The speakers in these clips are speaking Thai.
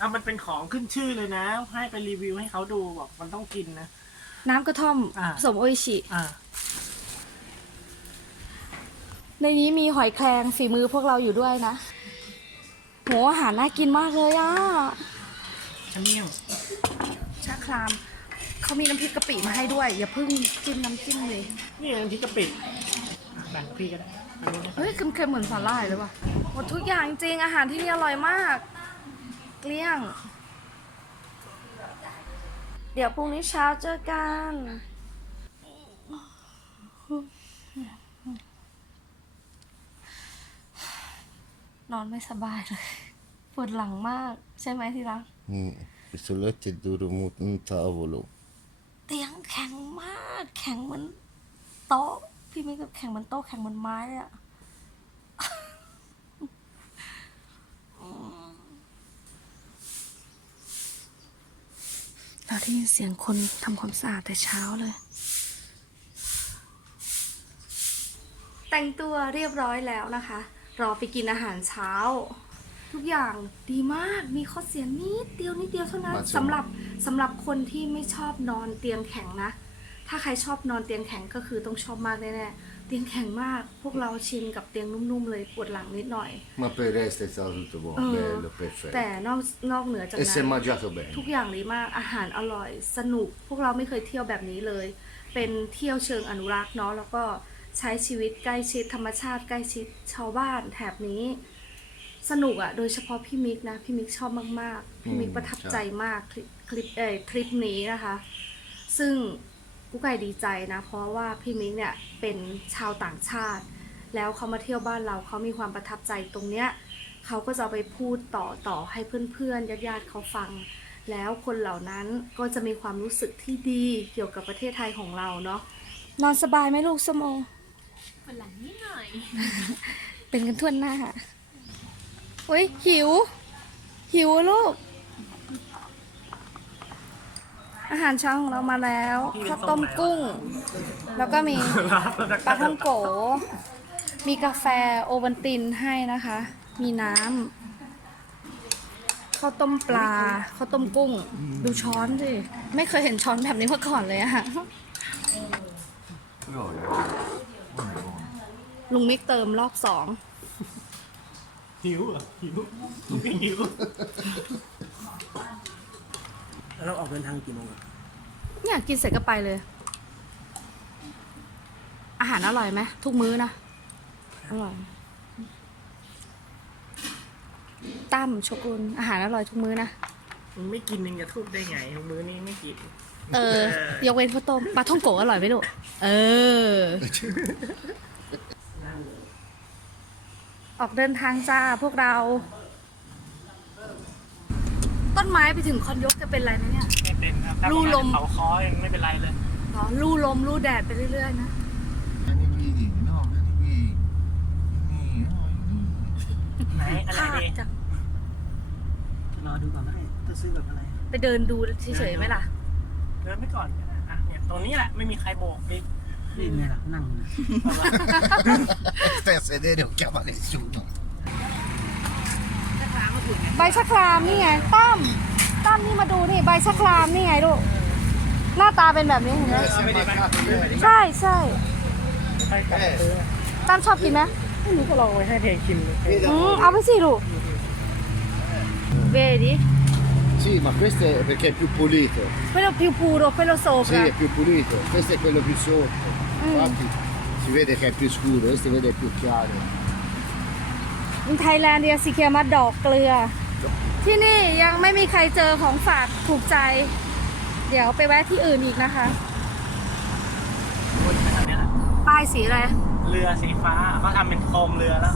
เอามันเป็นของขึ้นชื่อเลยนะ ให้ไปรีวิวให้เขาดูบอกมันต้องกินนะ น้ำกระท่อมอ่า ผสมโออิชิ อ่า ในนี้มีหอยแครงฝีมือพวกเราอยู่ด้วยนะโหอาหารน่ากินมากเลยอะชั้นเมี่ยงชาคราม เขามีน้ำพริกกะปิมาให้ด้วย อย่าเพิ่งจิ้มน้ำจิ้มเลย นี่อันที่กะปิอะแบ่งพี่ก็ได้อันนี้ให้เฮ้ยเค็มๆเหมือนสาหร่ายเลยว่ะหมดทุกอย่างจริงอาหารที่นี่อร่อยมาก เกลี้ยง เดี๋ยวพรุ่งนี้เช้าเจอกัน นอนไม่สบายเลย ปวดหลังมาก ใช่ไหมที่รัก Mm, Questo letto è duro come un tavolo. เตียงแข็งมาก แข็งเหมือนโต๊ะ พี่ไม่ก็แข็งเหมือนโต๊ะแข็งเหมือนไม้เลยอะ เราได้ยินเสียงคนทำความสะอาดแต่เช้าเลย แต่งตัวเรียบร้อยแล้วนะคะ รอไปกินอาหารเช้า ทุกอย่างดีมากมีข้อเสียนิดเดียวนิดเดียวเท่านั้นมาชมสำหรับสำหรับคนที่ไม่ชอบนอนเตียงแข็งนะ ถ้าใครชอบนอนเตียงแข็งก็คือต้องชอบมากแน่ๆ เตียงแข็งมาก พวกเราชินกับเตียงนุ่มๆเลยปวดหลังนิดหน่อย Ma per il resto è stato tutto buono, Mm. bello, perfetto. แต่นอกนอกเหนือจาก E นั้ si è น mangiato bene. ทุกอย่างดีมากอาหารอร่อย สนุกพวกเราไม่เคยเที่ยวแบบนี้เลย เป็นเที่ยวเชิงอนุรักษ์เนาะแล้วก็ใช้ชีวิตใกล้ชิดธรรมชาติใกล้ชิดชาวบ้านแถบนี้ สนุกอะ่ะโดยเฉพาะพี่มิกนะ พี่มิกชอบมากๆ พี่มิกอืมประทับใช่ใจมากคลิปคลิปเอ่ยทริปนี้นะคะ ซึ่ง กุ๊กไก่ดีใจนะ เพราะว่าพี่มิกเนี่ยเป็นชาวต่างชาติ แล้วเขามาเที่ยวบ้านเราเขามีความประทับใจตรงเนี้ยเขาก็จะเอาไปพูดต่อต่อให้เพื่อนๆญาติๆเขาฟัง แล้วคนเหล่านั้นก็จะมีความรู้สึกที่ดีเกี่ยวกับประเทศไทยของเราเนาะนอนสบายไหมลูกสมโอปวดหลังนิดหน่อย เป็นกันทั่วหน้าอุ้ยหิว หิวลูก อาหารเช้าของเรามาแล้วข้าวต้มกุ้ง แล้วก็มีปลาท่องโก มีกาแฟโอวัลตินให้นะคะ มีน้ำข้าวต้มปลาข้าวต้มกุ้ง ดูช้อนสิไม่เคยเห็นช้อนแบบนี้มาก่อนเลยอะลุงมิกเติมรอบสองหิวเหรอหิวไม่หิว แล้วเราออกเดินทางกี่โมงอะเนี่ยกินเสร็จก็ไปเลย อาหารอร่อยไหมทุกมื้อนะอร่อยตั้มโชกุนอาหารอร่อยทุกมื้อนะมึงไม่กินมึงจะทุบได้ไงมื้อนี้ไม่กิน เออยกเว้นข้าวต้มปลาท่องโกะอร่อยไหมลูกเออ ออกเดินทางจ้าพวกเรา ต้นไม้ไปถึงคอนยกจะเป็นไรไหมเนี่ย ไม่เป็นครับถ้าลู่ลม เขาคอยังไม่เป็นไรเลยเหรอลู่ลมลู่แดดไปเรื่อยๆนะ Vieni qui, no, vieni qui. Vieni, ไหนอะไรขาดดีจังรอดูก่อนก็ได้จะซื้อแบบอะไรไปเดินดูเฉยๆไหมล่ะ เดินไปก่อนก็ได้อะเนี่ยตรงนี้แหละไม่มีใครโบกดินี่ไงล่ะนั่ง Stai a sedere, non chiama nessuno. ใบชะครามนี่ไงตั้มตั้มนี่มาดูนี่ใบชะครามนี่ไงลูกหน้าตาเป็นแบบนี้เห็นไหม Eh, si è mancato ieri. ใช่ใช่ไปกลับไปซื้อตั้มชอบกินไหมไม่รู้ก็ลองไว้ให้เพลงชิมเลยอืมเอาไปสิลูกเวดิ Sì, ma questo è perché è più pulito. quello più puro quello Sì, sopra è più pulito. Questo è quello più sotto. Infatti si vede che è più scuro, questo si vede è più chiaro. In Thailand เดียสีเขียวมาดอกเกลือ ที่นี่ยังไม่มีใครเจอของฝากถูกใจ เดี๋ยวไปแวะที่อื่นอีกนะคะวนไปทางเนี้ยแหละป้ายสีอะไร เรือสีฟ้าเขาทำเป็นโคมเรือแล้ว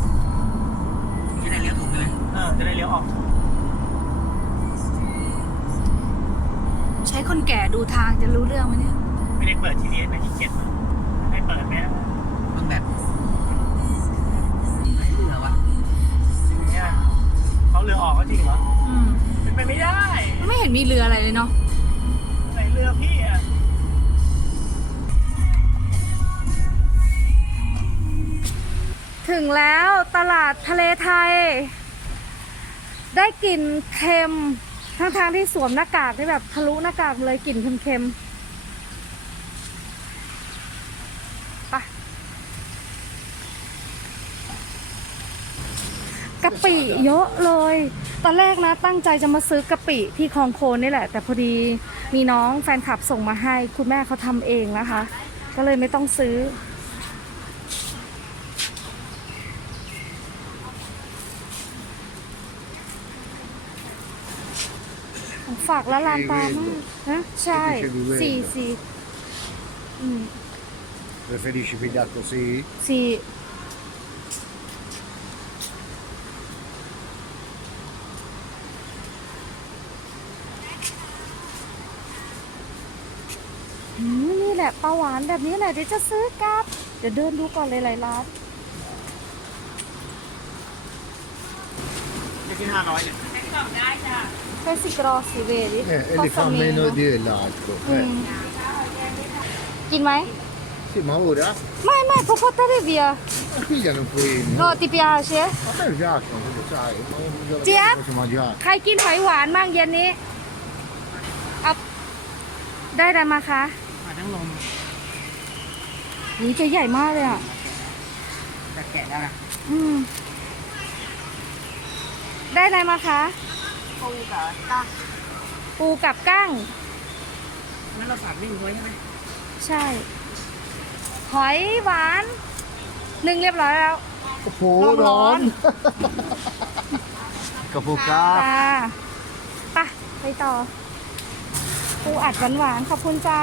จะได้เลี้ยวถูกเลยเออจะได้เลี้ยวออกถูกใช้คนแก่ดูทางจะรู้เรื่องไหมเนี่ย ไม่ได้เปิด GPS นะที่เกียจให้เปิดไหมนะ ม่เห็นมีเรืออะไรเลยเนาะไหนเรือพี่อะถึงแล้วตลาดทะเลไทย ได้กลิ่นเค็มทั้งทางๆที่สวมหน้ากากได้แบบทะลุหน้ากากเลยกลิ่นเค็มๆไปกะปิเยอะเลย ตอนแรกนะตั้งใจจะมาซื้อกะปิที่คลองโคนนี่แหละ แต่พอดีมีน้องแฟนคลับส่งมาให้ คุณแม่เขาทำเองนะคะ ก็เลยไม่ต้องซื้อ ฝากละลานตามากนะใช่ Dicevi quello. สี่สี่อืม Preferisci pigliare così? สี่อืมนี่แห ละปลาหวานแบบนี้แหละเดี๋ยวจะซื้อกลับ เดี๋ยวเดินดูก่อนเลยหลายร้านไม่ขึ้นห้าร้อยเนี่ยเฟสิกรอสิเวดิ Eh, e li fa meno dell'altro. อืม Eh. กินไหม Sì, ma ora ไม่ไม่ può portare via pigliano un po'. no ti piace A me piacciono, tu lo sai. ma non bisogna Sì, eh? cosa mangiare. ใครกินหอยหวานบ้างเย็นนี้เอาได้อะไรมาคะ มาทั้งลมหูจะใหญ่มากเลยอะจะแกะแล้วนะอืม ได้อะไรมาคะ ปูกับตั้งปูกับกั้งงั้นเราฝากวิ่งไว้ใช่ไหมใช่ หอยหวานหนึ่งเรียบร้อยแล้ว Capo Ron. กระโปรงจ้าก้าไปไปต่อ ปูอัดหวานๆขอบคุณจ้า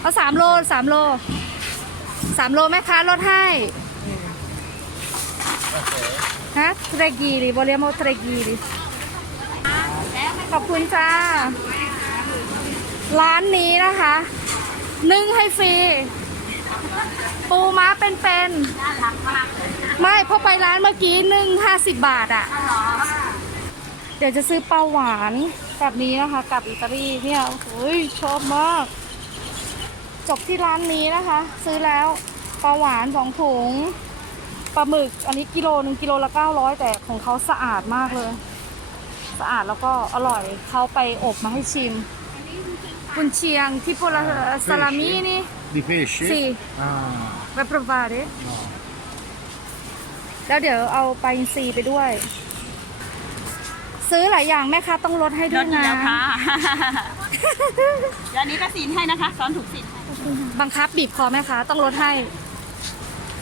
เอาสามโลสามโลสามโลแม่ค้าลดให้ฮะเทรกีริ vogliamo tre giri ขอบคุณจ้า ร้านนี้นะคะ นึ่งให้ฟรี ปูม้าเป็นๆไม่พราะไปร้านเมื่อกี้นึ่งห้าสิบบาทอะ่ะ เดี๋ยวจะซื้อปลาหวานแบบนี้นะคะ กับอิตาลีเนี่ยโอ้ยชอบมาก จบที่ร้านนี้นะคะ ซื้อแล้วปลาหวานสองถุงปลาหมึก อันนี้กิโลหนึ่งกิโลละเก้าร้อยแต่ของเขาสะอาดมากเลย สะอาดแล้วก็อร่อยเขาไปอบมาให้ชิมคุณเชียงที่โปลาซาลามินี่ di pesce? Sì. Ah, ไปปรบาเด no. แล้วเดี๋ยวเอาไปลาอินทรีไปด้วย ซื้อหลายอย่างแม่ค้าต้องลดให้ลด้วยดอยู่นะ แล้วค่ะ เดี๋ยวอันนี้ก็ซีนให้นะคะ ซ้อนถูกซีนให้บังคับบีบคอแม่ค้าต้องลดให้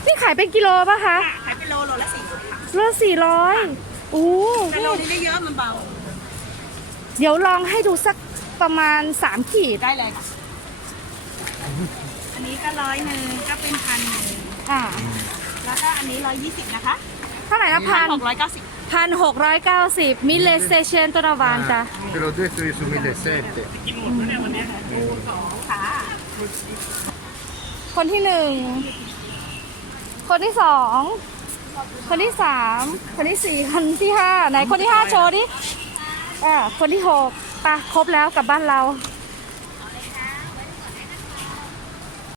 นี่ขายเป็นกิโลป่ะคะขายเป็นโลโลละสี่สิบค่ะโลสี่ร้อยอู้แต่โลนี้ได้เยอะมันเบา เดี๋ยวลองให้ดูสักประมาณสามขีดได้เลยค่ะ อันนี้ก็ร้อยหนึ่งก็เป็นพันหนึ่งอ่า แล้วก็อันนี้ร้อยยี่สิบนะคะ เท่าไหร่นะพันหกร้อยเก้าสิบพันหกร้อยเก้าสิบมิเลเซเชนตัวละวันจ้ะ Te l'ho detto io su 1700. กินหมดแล้วเนี่ยวันเนี้ยค่ะคนที่หนึ่ง คนที่สอง คนที่สาม คนที่สี่ คนที่ห้าไหน คนที่ห้าโชว์ดิอ่าคนที่หกไปะครบแล้วกลับบ้านเรา Ah,